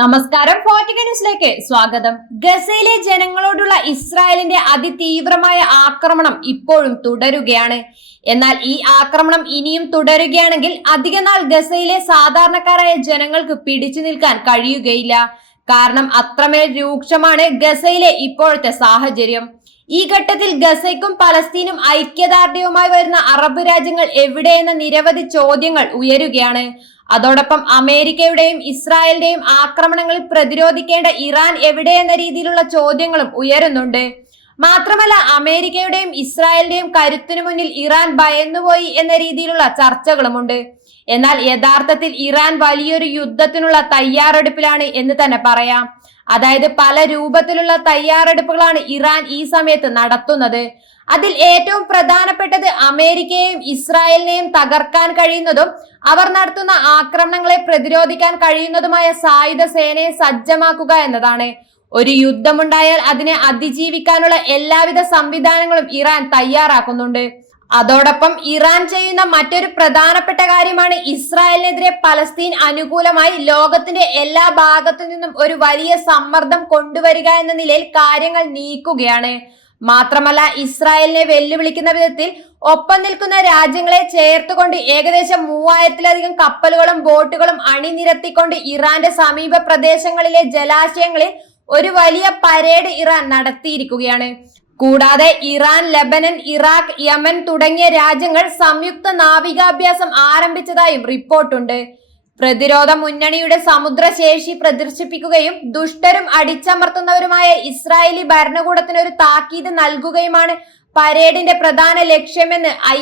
നമസ്കാരം ഫോർട്ടിക ന്യൂസിലേക്ക് സ്വാഗതം. ഗസയിലെ ജനങ്ങളോടുള്ള ഇസ്രായേലിന്റെ അതിതീവ്രമായ ആക്രമണം ഇപ്പോഴും തുടരുകയാണ്. എന്നാൽ ഈ ആക്രമണം ഇനിയും തുടരുകയാണെങ്കിൽ അധികനാൾ ഗസയിലെ സാധാരണക്കാരായ ജനങ്ങൾക്ക് പിടിച്ചു നിൽക്കാൻ കഴിയുകയില്ല. കാരണം അത്രമേൽ രൂക്ഷമാണ് ഗസയിലെ ഇപ്പോഴത്തെ സാഹചര്യം. ഈ ഘട്ടത്തിൽ ഗസയ്ക്കും പലസ്തീനും ഐക്യദാർഢ്യവുമായി വരുന്ന അറബ് രാജ്യങ്ങൾ എവിടെയെന്ന നിരവധി ചോദ്യങ്ങൾ ഉയരുകയാണ്. അതോടൊപ്പം അമേരിക്കയുടെയും ഇസ്രായേലിന്റെയും ആക്രമണങ്ങളിൽ പ്രതിരോധിക്കേണ്ട ഇറാൻ എവിടെയെന്ന രീതിയിലുള്ള ചോദ്യങ്ങളും ഉയരുന്നുണ്ട്. മാത്രമല്ല അമേരിക്കയുടെയും ഇസ്രായേലിന്റെയും കരുത്തിനു മുന്നിൽ ഇറാൻ ഭയന്നുപോയി എന്ന രീതിയിലുള്ള ചർച്ചകളുമുണ്ട്. എന്നാൽ യഥാർത്ഥത്തിൽ ഇറാൻ വലിയൊരു യുദ്ധത്തിനുള്ള തയ്യാറെടുപ്പിലാണ് എന്ന് തന്നെ പറയാം. അതായത് പല രൂപത്തിലുള്ള തയ്യാറെടുപ്പുകളാണ് ഇറാൻ ഈ സമയത്ത് നടത്തുന്നത്. അതിൽ ഏറ്റവും പ്രധാനപ്പെട്ടത് അമേരിക്കയെയും ഇസ്രായേലിനെയും തകർക്കാൻ കഴിയുന്നതും അവർ നടത്തുന്ന ആക്രമണങ്ങളെ പ്രതിരോധിക്കാൻ കഴിയുന്നതുമായ സായുധ സേനയെ സജ്ജമാക്കുക എന്നതാണ്. ഒരു യുദ്ധമുണ്ടായാൽ അതിനെ അതിജീവിക്കാനുള്ള എല്ലാവിധ സംവിധാനങ്ങളും ഇറാൻ തയ്യാറാക്കുന്നുണ്ട്. അതോടൊപ്പം ഇറാൻ ചെയ്യുന്ന മറ്റൊരു പ്രധാനപ്പെട്ട കാര്യമാണ് ഇസ്രായേലിനെതിരെ പലസ്തീൻ അനുകൂലമായി ലോകത്തിന്റെ എല്ലാ ഭാഗത്തു നിന്നും ഒരു വലിയ സമ്മർദ്ദം കൊണ്ടുവരിക എന്ന നിലയിൽ കാര്യങ്ങൾ നീക്കുകയാണ്. മാത്രമല്ല ഇസ്രായേലിനെ വെല്ലുവിളിക്കുന്ന വിധത്തിൽ ഒപ്പം നിൽക്കുന്ന രാജ്യങ്ങളെ ചേർത്തുകൊണ്ട് ഏകദേശം മൂവായിരത്തിലധികം കപ്പലുകളും ബോട്ടുകളും അണിനിരത്തിക്കൊണ്ട് ഇറാന്റെ സമീപ പ്രദേശങ്ങളിലെ ജലാശയങ്ങളിൽ ഒരു വലിയ പരേഡ് ഇറാൻ നടത്തിയിരിക്കുകയാണ്. കൂടാതെ ഇറാൻ ലെബനൻ ഇറാഖ് യമൻ തുടങ്ങിയ രാജ്യങ്ങൾ സംയുക്ത നാവികാഭ്യാസം ആരംഭിച്ചതായും റിപ്പോർട്ടുണ്ട്. പ്രതിരോധ മുന്നണിയുടെ സമുദ്രശേഷി പ്രദർശിപ്പിക്കുകയും ദുഷ്ടരും അടിച്ചമർത്തുന്നവരുമായ ഇസ്രായേലി ഭരണകൂടത്തിന് ഒരു താക്കീത് നൽകുകയുമാണ് പരേഡിന്റെ പ്രധാന ലക്ഷ്യമെന്ന് ഐ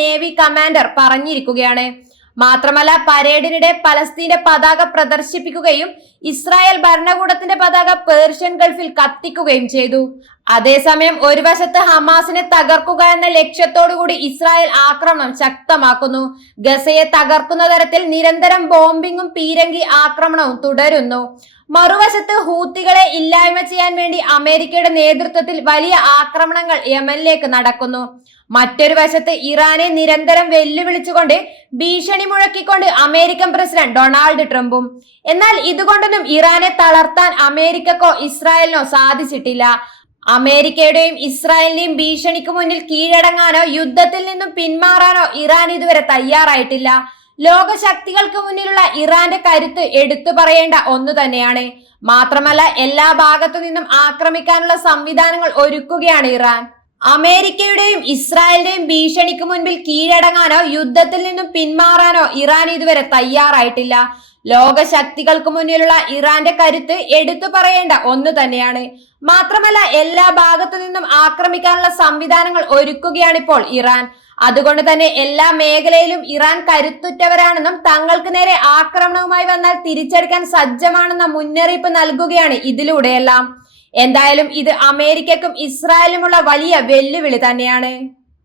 നേവി കമാൻഡർ പറഞ്ഞിരിക്കുകയാണ്. മാത്രമല്ല പരേഡിനിടെ പലസ്തീന്റെ പതാക പ്രദർശിപ്പിക്കുകയും ഇസ്രായേൽ ഭരണകൂടത്തിന്റെ പതാക പേർഷ്യൻ ഗൾഫിൽ കത്തിക്കുകയും ചെയ്തു. അതേസമയം ഒരു വശത്ത് ഹമാസിനെ തകർക്കുക എന്ന ലക്ഷ്യത്തോടുകൂടി ഇസ്രായേൽ ആക്രമണം ശക്തമാക്കുന്നു. ഗസയെ തകർക്കുന്ന തരത്തിൽ നിരന്തരം ബോംബിങ്ങും പീരങ്കി ആക്രമണവും തുടരുന്നു. മറുവശത്ത് ഹൂത്തികളെ ഇല്ലായ്മ ചെയ്യാൻ വേണ്ടി അമേരിക്കയുടെ നേതൃത്വത്തിൽ വലിയ ആക്രമണങ്ങൾ യമനിലേക്ക് നടക്കുന്നു. മറ്റൊരു വശത്ത് ഇറാനെ നിരന്തരം വെല്ലുവിളിച്ചുകൊണ്ട് ഭീഷണി മുഴക്കിക്കൊണ്ട് അമേരിക്കൻ പ്രസിഡന്റ് ഡൊണാൾഡ് ട്രംപും. എന്നാൽ ഇതുകൊണ്ടൊന്നും ഇറാനെ തളർത്താൻ അമേരിക്കക്കോ ഇസ്രായേലിനോ സാധിച്ചിട്ടില്ല. അമേരിക്കയുടെയും ഇസ്രായേലിന്റെയും ഭീഷണിക്ക് മുന്നിൽ കീഴടങ്ങാനോ യുദ്ധത്തിൽ നിന്നും പിന്മാറാനോ ഇറാൻ ഇതുവരെ തയ്യാറായിട്ടില്ല. ലോക ശക്തികൾക്ക് മുന്നിലുള്ള ഇറാന്റെ കരുത്ത് എടുത്തു പറയേണ്ട ഒന്ന് തന്നെയാണ്. മാത്രമല്ല എല്ലാ ഭാഗത്തു നിന്നും ആക്രമിക്കാനുള്ള സംവിധാനങ്ങൾ ഒരുക്കുകയാണ് ഇറാൻ. അമേരിക്കയുടെയും ഇസ്രായേലിന്റെയും ഭീഷണിക്ക് മുൻപിൽ കീഴടങ്ങാനോ യുദ്ധത്തിൽ നിന്നും പിന്മാറാനോ ഇറാൻ ഇതുവരെ തയ്യാറായിട്ടില്ല. ലോക ശക്തികൾക്ക് മുന്നിലുള്ള ഇറാന്റെ കരുത്ത് എടുത്തു പറയേണ്ട ഒന്ന് തന്നെയാണ്. മാത്രമല്ല എല്ലാ ഭാഗത്തു നിന്നും ആക്രമിക്കാനുള്ള സംവിധാനങ്ങൾ ഒരുക്കുകയാണിപ്പോൾ ഇറാൻ. അതുകൊണ്ട് തന്നെ എല്ലാ മേഖലയിലും ഇറാൻ കരുത്തുറ്റവരാണെന്നും തങ്ങൾക്ക് നേരെ ആക്രമണവുമായി വന്നാൽ തിരിച്ചെടുക്കാൻ സജ്ജമാണെന്ന മുന്നറിയിപ്പ് നൽകുകയാണ് ഇതിലൂടെയെല്ലാം. എന്തായാലും ഇത് അമേരിക്കക്കും ഇസ്രായേലുമുള്ള വലിയ വെല്ലുവിളി തന്നെയാണ്.